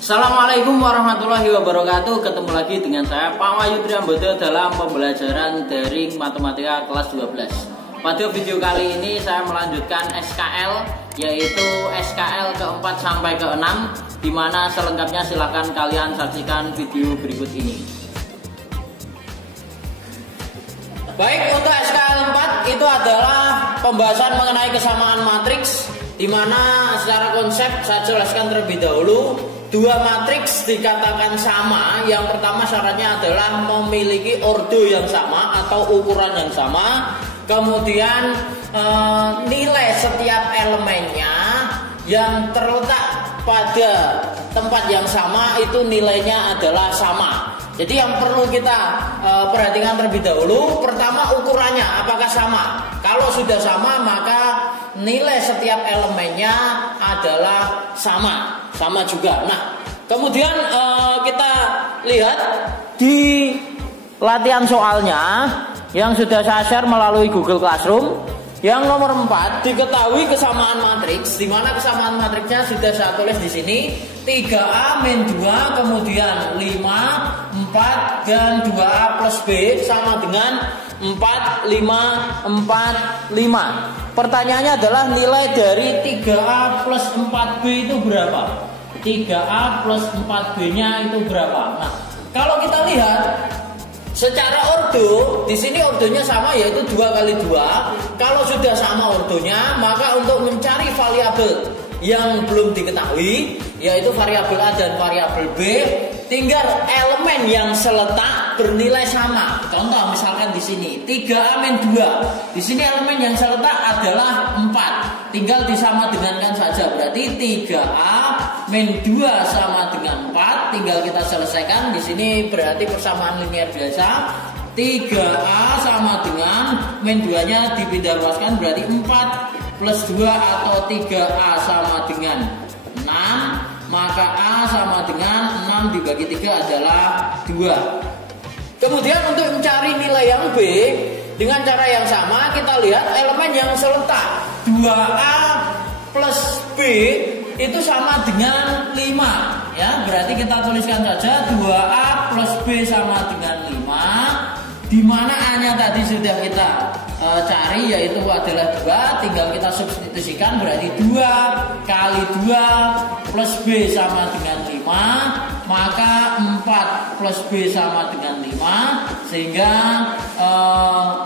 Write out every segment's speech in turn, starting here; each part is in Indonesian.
Assalamualaikum warahmatullahi wabarakatuh. Ketemu lagi dengan saya Pak Wahyu Triambodo dalam pembelajaran daring matematika kelas 12. Pada video kali ini saya melanjutkan SKL, yaitu SKL keempat sampai ke-6, dimana selengkapnya silahkan kalian saksikan video berikut ini. Baik, untuk SKL 4 itu adalah pembahasan mengenai kesamaan matriks, dimana secara konsep saya jelaskan terlebih dahulu. Dua matriks dikatakan sama. Yang pertama syaratnya adalah memiliki ordo yang sama atau ukuran yang sama. Kemudian nilai setiap elemennya yang terletak pada tempat yang sama itu nilainya adalah sama. Jadi yang perlu kita perhatikan terlebih dahulu, pertama ukurannya apakah sama. Kalau sudah sama maka nilai setiap elemennya adalah sama juga. Nah, kemudian kita lihat di latihan soalnya yang sudah saya share melalui Google Classroom. Yang nomor 4, diketahui kesamaan matriks, di mana kesamaan matriksnya sudah saya tulis di sini. 3A min 2, kemudian 5, 4, dan 2A plus B sama dengan 4, 5, 4, 5. Pertanyaannya adalah nilai dari 3A plus 4B itu berapa? 3A plus 4B-nya itu berapa? Nah, kalau kita lihat secara ordo, di sini ordonya sama, yaitu 2 kali 2. Kalau sudah sama ordonya, maka untuk mencari variabel yang belum diketahui, yaitu variabel A dan variabel B, tinggal elemen yang seletak bernilai sama. Contoh misalkan di sini 3A min 2. Di sini elemen yang seletak adalah 4. Tinggal disama dengankan saja. Berarti 3A min 2 sama dengan 4. Tinggal kita selesaikan. Di sini berarti persamaan linear biasa. 3A sama dengan min 2-nya dipindah luaskan, berarti 4 plus 2 atau 3A sama dengan 6. Maka A sama dengan 6 dibagi 3 adalah 2. Kemudian untuk mencari nilai yang B, dengan cara yang sama kita lihat elemen yang seletak 2A plus B itu sama dengan 5, ya. Berarti kita tuliskan saja 2A plus B sama dengan 5, di mana A-nya tadi sudah kita cari, yaitu adalah 2. Tinggal kita substitusikan, berarti 2 kali 2 plus B sama dengan 5, maka 4 plus B sama dengan 5, sehingga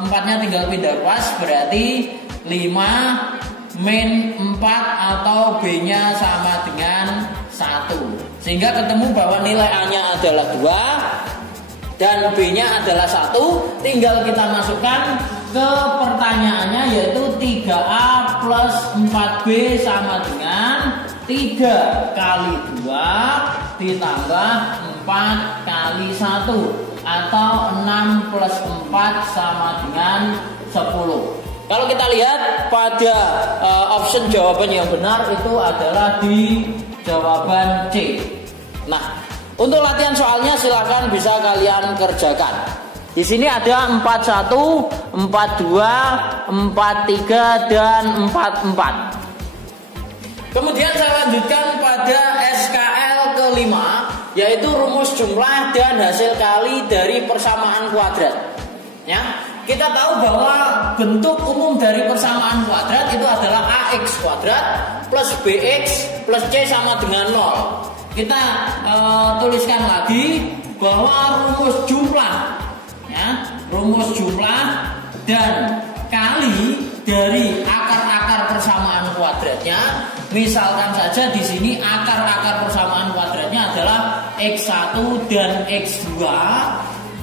4-nya tinggal pindah luas, berarti 5 min 4 atau B-nya sama dengan 1. Sehingga ketemu bahwa nilai A-nya adalah 2 dan B-nya adalah 1. Tinggal kita masukkan ke pertanyaannya, yaitu 3A plus 4B sama dengan 3 kali 2 ditambah 4 kali 1, atau 6 plus 4 sama dengan 10. Kalau kita lihat pada option jawaban yang benar itu adalah di jawaban C. Nah, untuk latihan soalnya silahkan bisa kalian kerjakan. Di sini ada 41, 42, 43, dan 44. Kemudian saya lanjutkan pada SKL ke-5, yaitu rumus jumlah dan hasil kali dari persamaan kuadrat. Ya, kita tahu bahwa bentuk umum dari persamaan kuadrat itu adalah AX kuadrat plus BX plus C sama dengan 0. Kita tuliskan lagi bahwa rumus jumlah dan kali dari akar-akar persamaan kuadratnya. Misalkan saja di sini akar-akar persamaan kuadratnya adalah X1 dan X2.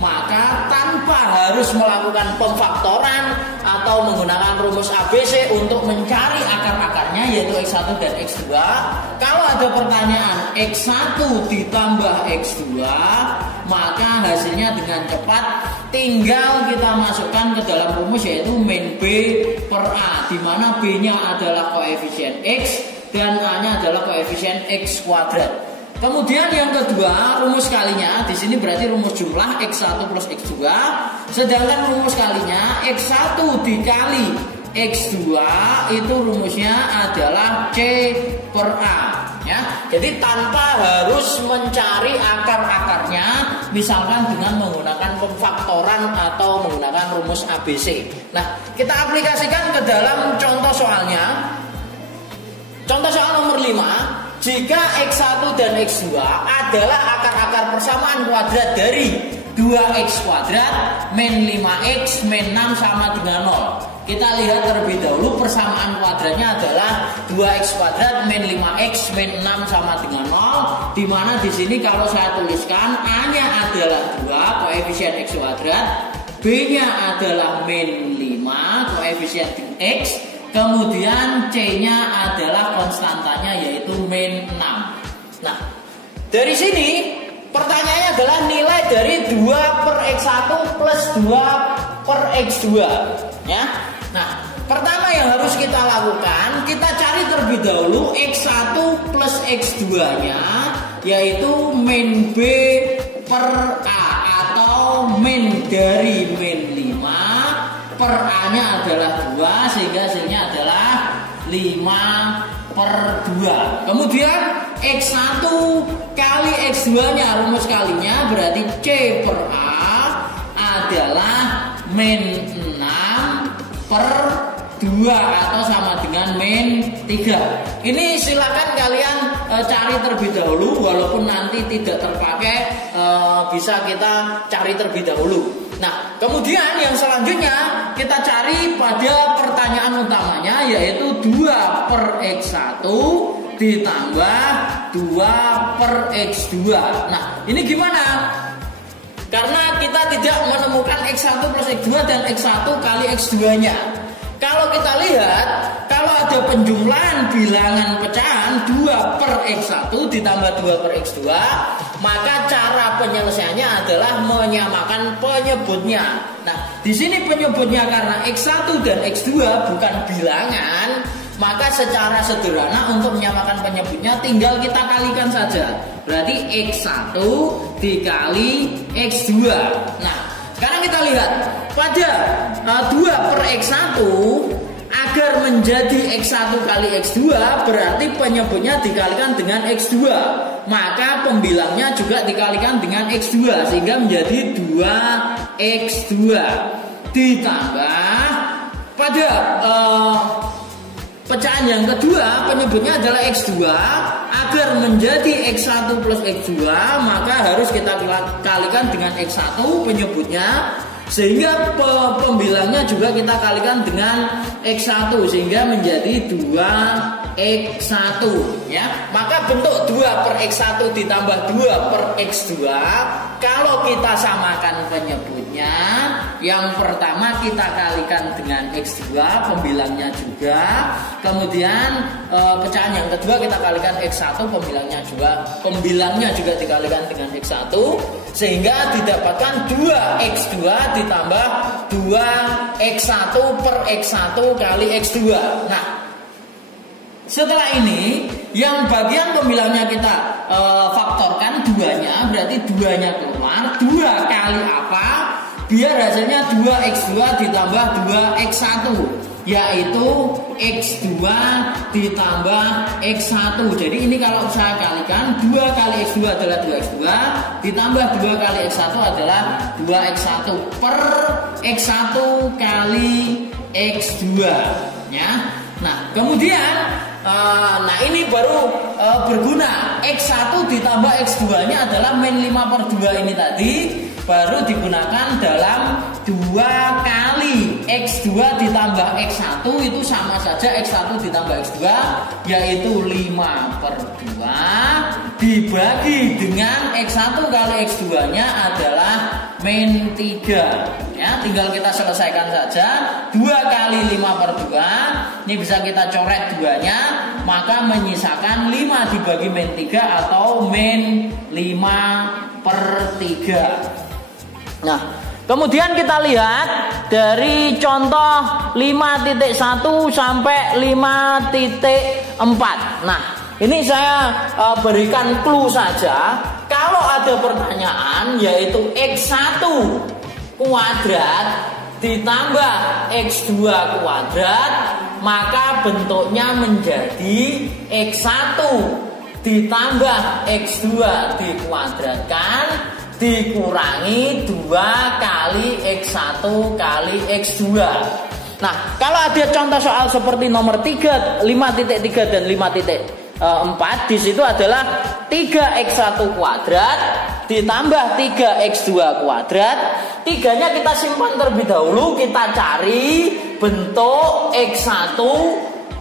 Maka tanpa harus melakukan pemfaktoran atau menggunakan rumus ABC untuk mencari akar-akarnya, yaitu X1 dan X2, kalau ada pertanyaan X1 ditambah X2, maka hasilnya dengan cepat tinggal kita masukkan ke dalam rumus, yaitu min B per A, di mana B-nya adalah koefisien X dan A-nya adalah koefisien X kuadrat. Kemudian yang kedua, rumus kalinya di sini berarti rumus jumlah X1 plus X2, sedangkan rumus kalinya X1 dikali X2 itu rumusnya adalah C per A. ya. Jadi tanpa harus mencari akar-akarnya, misalkan dengan menggunakan pemfaktoran atau menggunakan rumus ABC. Nah, kita aplikasikan ke dalam contoh soalnya. Contoh soal nomor 5, jika X1 dan X2 adalah akar-akar persamaan kuadrat dari 2x kuadrat min 5x min 6 sama dengan 0. Kita lihat terlebih dahulu persamaan kuadratnya adalah 2x kuadrat min 5x min 6 sama dengan 0, di mana di sini kalau saya tuliskan A-nya adalah 2 koefisien x kuadrat, B-nya adalah min 5 koefisien x, kemudian C-nya adalah konstantanya yaitu min 6. Nah, dari sini pertanyaannya adalah nilai dari 2 per X1 plus 2 per X2 ya. Nah, pertama yang harus kita lakukan, kita cari terlebih dahulu X1 plus X2 nya, yaitu min B per A atau min dari min 5 per A nya adalah 2, sehingga hasilnya adalah 5 per 2. Kemudian X1 kali X2 nya, rumus kalinya berarti C per A adalah min 6 per 2 atau sama dengan min 3. Ini silakan kalian cari terlebih dahulu, walaupun nanti tidak terpakai, bisa kita cari terlebih dahulu. Nah, kemudian yang selanjutnya kita cari pada pertanyaan utamanya, yaitu 2 per X1 ditambah 2 per X2. Nah, ini gimana? Karena kita tidak menemukan X1 plus X2 dan X1 kali X2 nya. Kalau kita lihat, kalau ada penjumlahan bilangan pecahan 2 per X1 ditambah 2 per X2, maka cara penyelesaiannya adalah menyamakan penyebutnya. Nah, di sini penyebutnya karena X1 dan X2 bukan bilangan, maka secara sederhana untuk menyamakan penyebutnya tinggal kita kalikan saja. Berarti X1 dikali X2. Nah, sekarang kita lihat pada 2 per X1 agar menjadi X1 kali X2 berarti penyebutnya dikalikan dengan X2, maka pembilangnya juga dikalikan dengan X2 sehingga menjadi 2X2 ditambah pada pecahan yang kedua penyebutnya adalah X2. Agar menjadi X1 plus X2 maka harus kita kalikan dengan X1 penyebutnya, sehingga pembilangnya juga kita kalikan dengan X1 sehingga menjadi 2X1 ya. Maka bentuk 2 per X1 ditambah 2 per X2, kalau kita samakan penyebutnya, yang pertama kita kalikan dengan X2 pembilangnya juga, kemudian pecahan yang kedua kita kalikan X1 pembilangnya juga dikalikan dengan X1, sehingga didapatkan 2X2 ditambah 2X1 per X1 kali X2. Nah, setelah ini yang bagian pembilangnya kita faktorkan 2-nya, berarti 2-nya keluar. 2 kali apa? Biar hasilnya 2X2 ditambah 2X1, yaitu X2 ditambah X1. Jadi ini kalau saya kalikan, 2 kali X2 adalah 2X2 ditambah 2 kali X1 adalah 2X1 per X1 kali X2 ya. Nah, kemudian ini baru berguna. X1 ditambah X2 nya adalah min 5 per 2 ini tadi, baru digunakan dalam 2 kali X2 ditambah X1, itu sama saja X1 ditambah X2 yaitu 5 per 2 dibagi dengan X1 kali X2 nya adalah min 3 ya. Tinggal kita selesaikan saja. 2 kali 5 per 2 ini bisa kita coret 2 nya, maka menyisakan 5 dibagi min 3 atau min 5 per 3. Nah, kemudian kita lihat dari contoh 5.1 sampai 5.4. Nah, ini saya berikan clue saja. Kalau ada pertanyaan yaitu X1 kuadrat ditambah X2 kuadrat, maka bentuknya menjadi X1 ditambah X2 dikuadratkan dikurangi 2 kali X1 kali X2. Nah, kalau ada contoh soal seperti nomor 3, 5.3 dan 5.4, di situ adalah 3x1 kuadrat ditambah 3x2 kuadrat. 3-nya kita simpan terlebih dahulu, kita cari bentuk x1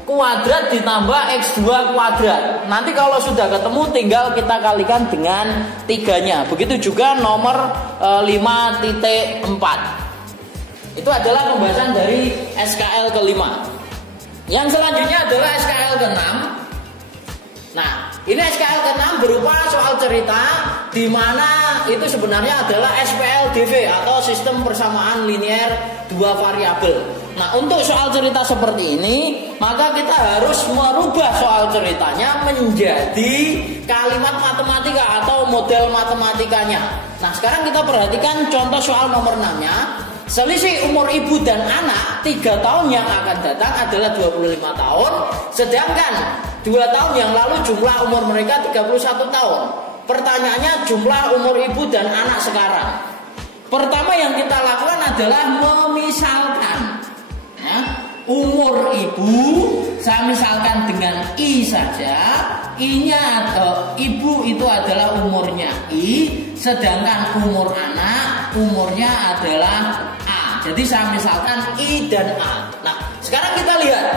kuadrat ditambah x2 kuadrat. Nanti kalau sudah ketemu tinggal kita kalikan dengan 3-nya. Begitu juga nomor 5.4. Itu adalah pembahasan dari SKL ke-5. Yang selanjutnya adalah SKL ke-6. Nah, ini SKL ke-6 berupa soal cerita di mana itu sebenarnya adalah SPLDV atau sistem persamaan linear dua variabel. Nah, untuk soal cerita seperti ini, maka kita harus merubah soal ceritanya menjadi kalimat matematika atau model matematikanya. Nah, sekarang kita perhatikan contoh soal nomor 6-nya. Selisih umur ibu dan anak 3 tahun yang akan datang adalah 25 tahun. Sedangkan 2 tahun yang lalu jumlah umur mereka 31 tahun. Pertanyaannya jumlah umur ibu dan anak sekarang. Pertama yang kita lakukan adalah memisalkan ya, umur ibu saya misalkan dengan I saja. I-nya atau ibu itu adalah umurnya I, sedangkan umur anak umurnya adalah A. Jadi saya misalkan I dan A. Nah, sekarang kita lihat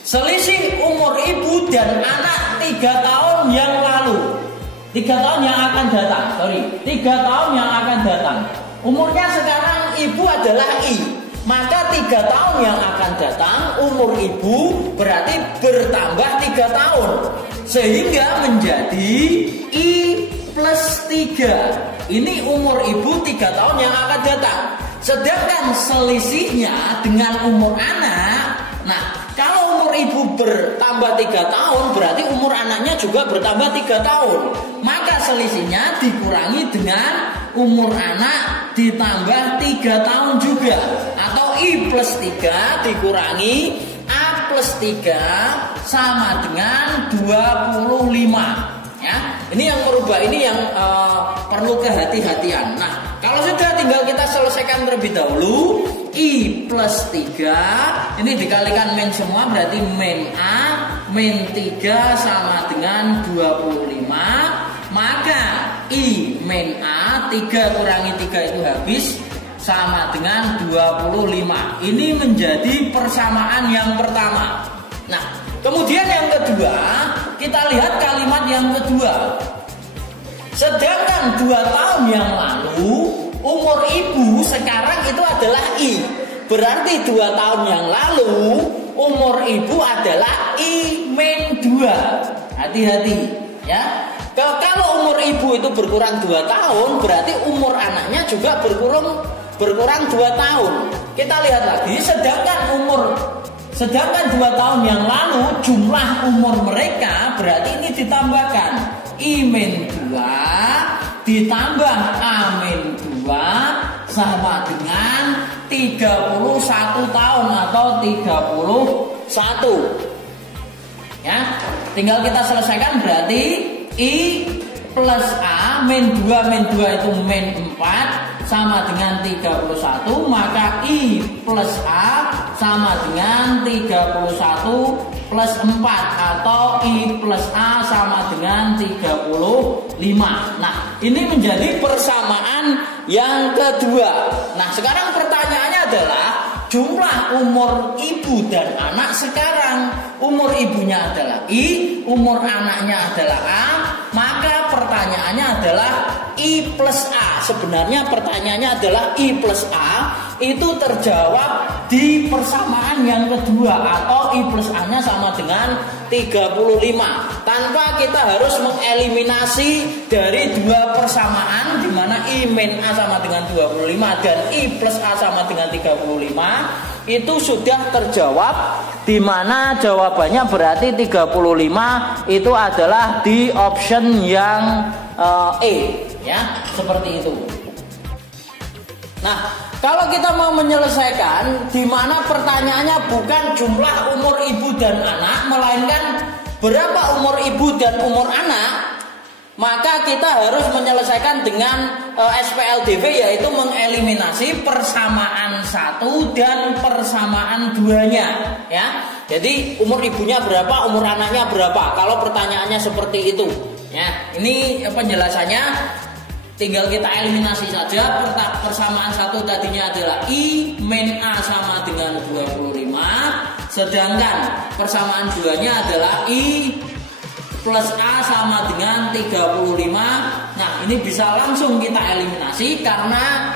selisih umur ibu dan anak 3 tahun yang lalu, 3 tahun yang akan datang, 3 tahun yang akan datang. Umurnya sekarang ibu adalah I, maka 3 tahun yang akan datang umur ibu berarti bertambah 3 tahun, sehingga menjadi I plus 3. Ini umur ibu 3 tahun yang akan datang. Sedangkan selisihnya dengan umur anak, nah kalau umur ibu bertambah 3 tahun berarti umur anaknya juga bertambah 3 tahun. Maka selisihnya dikurangi dengan umur anak ditambah 3 tahun juga, atau I plus 3 dikurangi A plus 3 sama dengan 25. Ya, ini yang merubah, ini yang perlu kehati-hatian. Nah, kalau sudah tinggal kita selesaikan terlebih dahulu. I plus 3 ini dikalikan min semua berarti min A min 3 sama dengan 25. Maka I min A 3 kurangi 3 itu habis sama dengan 25. Ini menjadi persamaan yang pertama. Nah, kemudian yang kedua, kita lihat kalimat yang kedua. Sedangkan 2 tahun yang lalu umur ibu sekarang itu adalah I. Berarti 2 tahun yang lalu umur ibu adalah I min 2. Hati-hati ya. Kalau umur ibu itu berkurang 2 tahun, berarti umur anaknya juga berkurang 2 tahun. Kita lihat lagi, sedangkan 2 tahun yang lalu jumlah umur mereka berarti ini ditambahkan I min 2 ditambah A min 2 sama dengan 31 tahun atau 31. Ya, tinggal kita selesaikan berarti I plus A min 2 itu min 4 sama dengan 31, maka I plus A sama dengan 31 plus 4 atau I plus A sama dengan 35. Nah, ini menjadi persamaan yang kedua. Nah, sekarang pertanyaannya adalah jumlah umur ibu dan anak sekarang. Umur ibunya adalah I, umur anaknya adalah A, maka pertanyaannya adalah I plus A. Sebenarnya pertanyaannya adalah I plus A itu terjawab di persamaan yang kedua, atau I plus A-nya sama dengan 35. Tanpa kita harus mengeliminasi dari 2 persamaan di mana I min A sama dengan 25 dan I plus A sama dengan 35. Itu sudah terjawab, di mana jawabannya berarti 35 itu adalah di option yang E ya, seperti itu. Nah, kalau kita mau menyelesaikan di mana pertanyaannya bukan jumlah umur ibu dan anak, melainkan berapa umur ibu dan umur anak, maka kita harus menyelesaikan dengan SPLDV, yaitu mengeliminasi persamaan 1 dan persamaan 2-nya ya. Jadi umur ibunya berapa, umur anaknya berapa, kalau pertanyaannya seperti itu ya. Ini penjelasannya, tinggal kita eliminasi saja. Persamaan 1 tadinya adalah I min A sama dengan 25, sedangkan persamaan 2-nya adalah I plus A sama dengan 35. Nah, ini bisa langsung kita eliminasi karena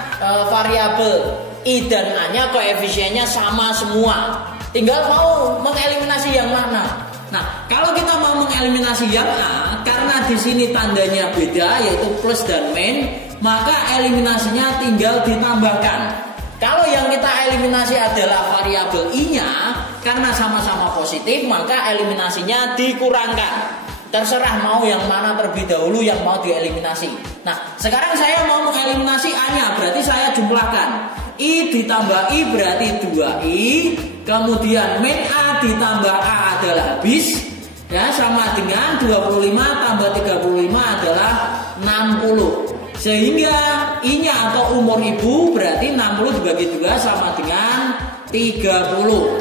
variabel I dan A-nya koefisiennya sama semua. Tinggal mau mengeliminasi yang mana. Nah, kalau kita mau mengeliminasi yang A, karena di sini tandanya beda, yaitu plus dan min, maka eliminasinya tinggal ditambahkan. Kalau yang kita eliminasi adalah variabel I-nya, karena sama-sama positif, maka eliminasinya dikurangkan. Terserah mau yang mana terlebih dahulu yang mau dieliminasi. Nah, sekarang saya mau mengeliminasi A-nya, berarti saya jumlahkan. I ditambah I berarti 2I, kemudian min A ditambah A adalah habis, ya, sama dengan 25 tambah 35 adalah 60. Sehingga I-nya atau umur ibu berarti 60 dibagi 2 sama dengan 30.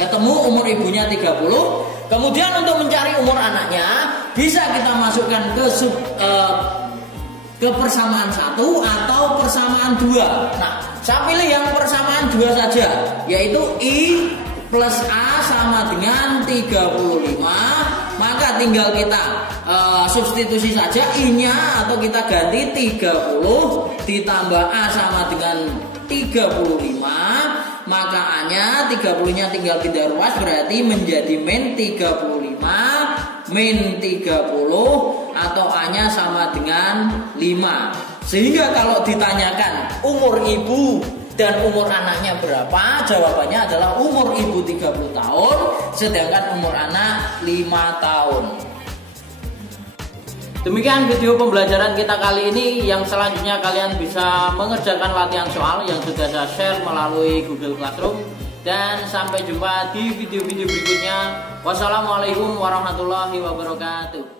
Ketemu umur ibunya 30. Kemudian untuk mencari umur anaknya, bisa kita masukkan ke persamaan 1 atau persamaan 2. Nah, saya pilih yang persamaan 2 saja, yaitu I plus A sama dengan 35. Maka tinggal kita substitusi saja I-nya, atau kita ganti 30 ditambah A sama dengan 35. Maka A-nya 30-nya tinggal pindah ruas, berarti menjadi min 35 min 30, atau A-nya sama dengan 5. Sehingga kalau ditanyakan umur ibu dan umur anaknya berapa, jawabannya adalah umur ibu 30 tahun, sedangkan umur anak 5 tahun. Demikian video pembelajaran kita kali ini. Yang selanjutnya kalian bisa mengerjakan latihan soal yang sudah saya share melalui Google Classroom. Dan sampai jumpa di video-video berikutnya. Wassalamualaikum warahmatullahi wabarakatuh.